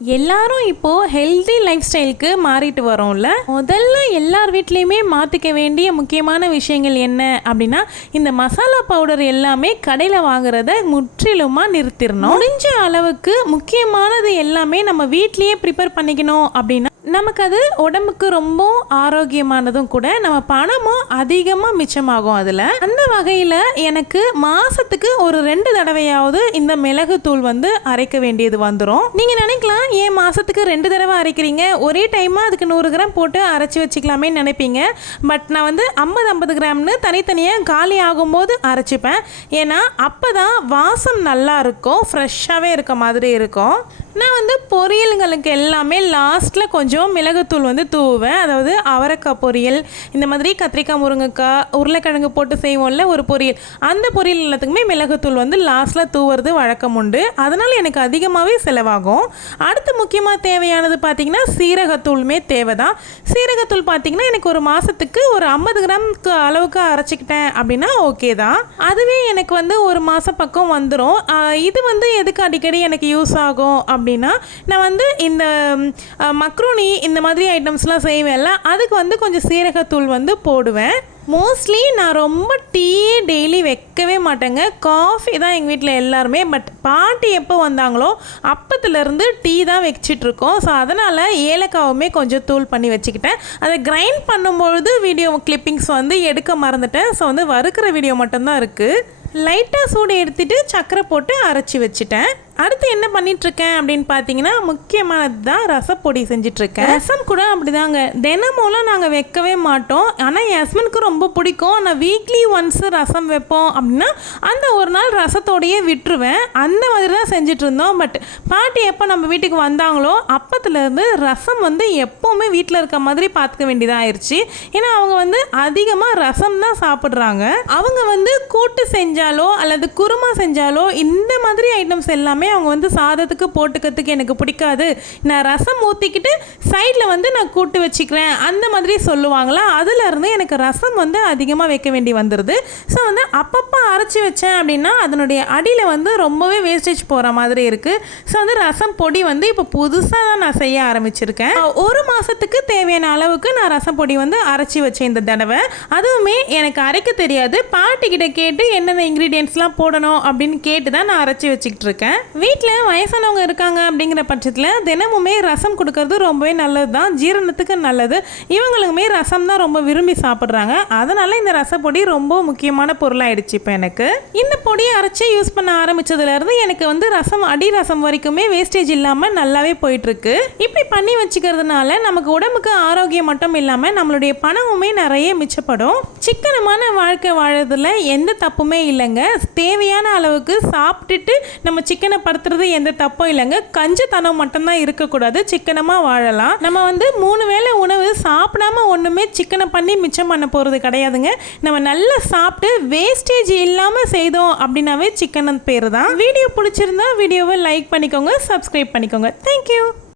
எல்லாரும் இப்போது healthy life ஸ்டைலுக்கு மாறிட்டு வரோம்ல. முதல்ல எல்லார் வீட்லேயுமே மாற்றிக்க வேண்டிய முக்கியமான விஷயங்கள் என்ன அப்படின்னா, இந்த மசாலா பவுடர் எல்லாமே கடையில் வாங்குறத முற்றிலுமாக நிறுத்திடணும். முடிஞ்ச அளவுக்கு முக்கியமானது எல்லாமே நம்ம வீட்லேயே ப்ரிப்பேர் பண்ணிக்கணும் அப்படின்னா நமக்கு அது உடம்புக்கு ரொம்ப ஆரோக்கியமானதும் கூட, நம்ம பணமும் அதிகமாக மிச்சமாகும் அதில். அந்த வகையில் எனக்கு மாதத்துக்கு ஒரு 2 தடவையாவது இந்த மிளகுத்தூள் அரைக்க வேண்டியது வந்துடும். நீங்கள் நினைக்கலாம், ஏன் மாதத்துக்கு 2 தடவை அரைக்கிறீங்க, ஒரே டைமாக அதுக்கு 100 கிராம் போட்டு அரைச்சி வச்சுக்கலாமே நினைப்பீங்க. பட் நான் 50-50 கிராம்னு தனித்தனியாக காலி ஆகும்போது அரைச்சிப்பேன். ஏன்னா அப்போ தான் வாசம் நல்லா இருக்கும், ஃப்ரெஷ்ஷாகவே இருக்க மாதிரி இருக்கும். நான் பொரியல்களுக்கு எல்லாமே லாஸ்ட்டில் கொஞ்சம் மிளகுத்தூள் தூவுவேன். அதாவது அவரைக்காய் பொரியல், இந்த மாதிரி கத்திரிக்காய், முருங்கைக்காய், உருளைக்கிழங்கு போட்டு செய்வோம்ல ஒரு பொரியல், அந்த பொரியல் எல்லாத்துக்குமே மிளகுத்தூள் லாஸ்ட்டில் தூவுறது வழக்கம் உண்டு. அதனால் எனக்கு அதிகமாகவே செலவாகும். அடுத்து முக்கியமாக தேவையானது பார்த்திங்கன்னா சீரகத்தூளுமே தேவை தான். சீரகத்தூள் பார்த்திங்கன்னா எனக்கு ஒரு மாதத்துக்கு ஒரு 50 கிராம்க்கு அளவுக்கு அரைச்சிக்கிட்டேன் அப்படின்னா ஓகே தான். அதுவே எனக்கு ஒரு மாதம் பக்கம் வந்துடும். இது எதுக்கு அடிக்கடி எனக்கு யூஸ் ஆகும் அப்படின்னா, நான் இந்த மக்ரூனி இந்த மாதிரி ஐட்டம்ஸ்லாம் செய்வேன்ல, அதுக்கு கொஞ்சம் சீரகத்தூள் போடுவேன். மோஸ்ட்லி நான் ரொம்ப டீயே டெய்லி வைக்கவே மாட்டேங்க. காஃபி தான் எங்கள் வீட்டில் எல்லாருமே. பட் பாட்டி எப்போ வந்தாங்களோ அப்பத்துலேருந்து டீ தான் வச்சிட்ருக்கோம். ஸோ அதனால் ஏலக்காவுமே கொஞ்சம் தூள் பண்ணி வச்சுக்கிட்டேன். அதை கிரைண்ட் பண்ணும்பொழுது வீடியோ கிளிப்பிங்ஸ் எடுக்க மறந்துட்டேன். ஸோ வறுக்கிற வீடியோ மட்டும்தான் இருக்குது. லைட்டாக சூடு எடுத்துகிட்டு சர்க்கரை போட்டு அரைச்சி வச்சுட்டேன். அடுத்து என்ன பண்ணிகிட்ருக்கேன் அப்படின்னு பார்த்தீங்கன்னா, முக்கியமானது தான் ரசப்பொடி செஞ்சிட்ருக்கேன். ரசம் கூட அப்படிதாங்க, தினமும்லாம் நாங்கள் வைக்கவே மாட்டோம். ஆனால் என் ஹஸ்பண்டுக்கு ரொம்ப பிடிக்கும். நான் வீக்லி ஒன்ஸு ரசம் வைப்போம் அப்படின்னா அந்த ஒரு நாள் ரசத்தோடையே விட்டுருவேன். அந்த மாதிரி தான் செஞ்சுட்டு இருந்தோம். பட் பாட்டி எப்போ நம்ம வீட்டுக்கு வந்தாங்களோ அப்பத்துலேருந்து ரசம் எப்போவுமே வீட்டில் இருக்க மாதிரி பார்த்துக்க வேண்டியதாக ஆயிடுச்சு. ஏன்னா அவங்க அதிகமாக ரசம் தான் சாப்பிட்றாங்க. அவங்க கூட்டு செஞ்சாலோ அல்லது குருமா செஞ்சாலோ இந்த மாதிரி ஐட்டம்ஸ் எல்லாமே அவங்க சாதத்துக்கு போட்டுக்கிறதுக்கு எனக்கு பிடிக்காது. நான் ரசம் ஊற்றிக்கிட்டு சைடில் நான் கூட்டு வச்சுக்கிறேன் அந்த மாதிரி சொல்லுவாங்களா. அதுலேருந்து எனக்கு ரசம் அதிகமாக வைக்க வேண்டி வந்துடுது. ஸோ அப்பப்போ அரைச்சி வச்சேன் அப்படின்னா அதனுடைய அடியில் ரொம்பவே வேஸ்டேஜ் போகிற மாதிரி இருக்குது. ஸோ ரசம் பொடி இப்போ புதுசாக தான் நான் செய்ய ஆரம்பிச்சிருக்கேன். ஒரு மாதத்துக்கு தேவையான அளவுக்கு நான் ரசம் பொடி அரைச்சி வச்சேன் இந்த தடவை. அதுவுமே எனக்கு அரைக்க தெரியாது. பாட்டிக்கிட்ட கேட்டு என்னென்ன இன்க்ரீடியன்ட்ஸ்லாம் போடணும் அப்படின்னு கேட்டு தான் நான் அரைச்சி வச்சுக்கிட்டு இருக்கேன். வீட்டில் வயசானவங்க இருக்காங்க அப்படிங்கிற பட்சத்தில் தினமுமே ரசம் கொடுக்கறது ரொம்பவே நல்லது தான், ஜீரணத்துக்கு நல்லது. இவங்களுக்குமே ரசம் தான் ரொம்ப விரும்பி சாப்பிட்றாங்க. அதனால் இந்த ரசப்பொடி ரொம்ப முக்கியமான பொருளாகிடுச்சு. இப்போ எனக்கு இந்த பொடியை அரைச்சி யூஸ் பண்ண ஆரம்பித்ததுலேருந்து எனக்கு ரசம் அடி ரசம் வரைக்குமே வேஸ்டேஜ் இல்லாமல் நல்லாவே போயிட்டுருக்கு. இப்படி பண்ணி வச்சுக்கிறதுனால நமக்கு உடம்புக்கு ஆரோக்கியம் மட்டும் இல்லாமல் நம்மளுடைய பணமுமே நிறைய மிச்சப்படும். சிக்கனமான வாழ்க்கை வாழறதுல எந்த தப்புமே இல்லைங்க. தேவையான அளவுக்கு சாப்பிட்டுட்டு நம்ம சிக்கனை படுத்துறது எந்த தப்பும் இல்லைங்க. கஞ்சத்தனம் மட்டும்தான் இருக்கக்கூடாது, சிக்கனமாக வாழலாம். நம்ம 3 வேளை உணவு சாப்பிடாம ஒன்றுமே சிக்கனை பண்ணி மிச்சம் பண்ண போகிறது கிடையாதுங்க. நம்ம நல்லா சாப்பிட்டு வேஸ்டேஜ் இல்லாமல் செய்தோம் அப்படின்னாவே சிக்கன் பேர் தான். வீடியோ பிடிச்சிருந்தா வீடியோவை லைக் பண்ணிக்கோங்க, சப்ஸ்கிரைப் பண்ணிக்கோங்க. தேங்க்யூ.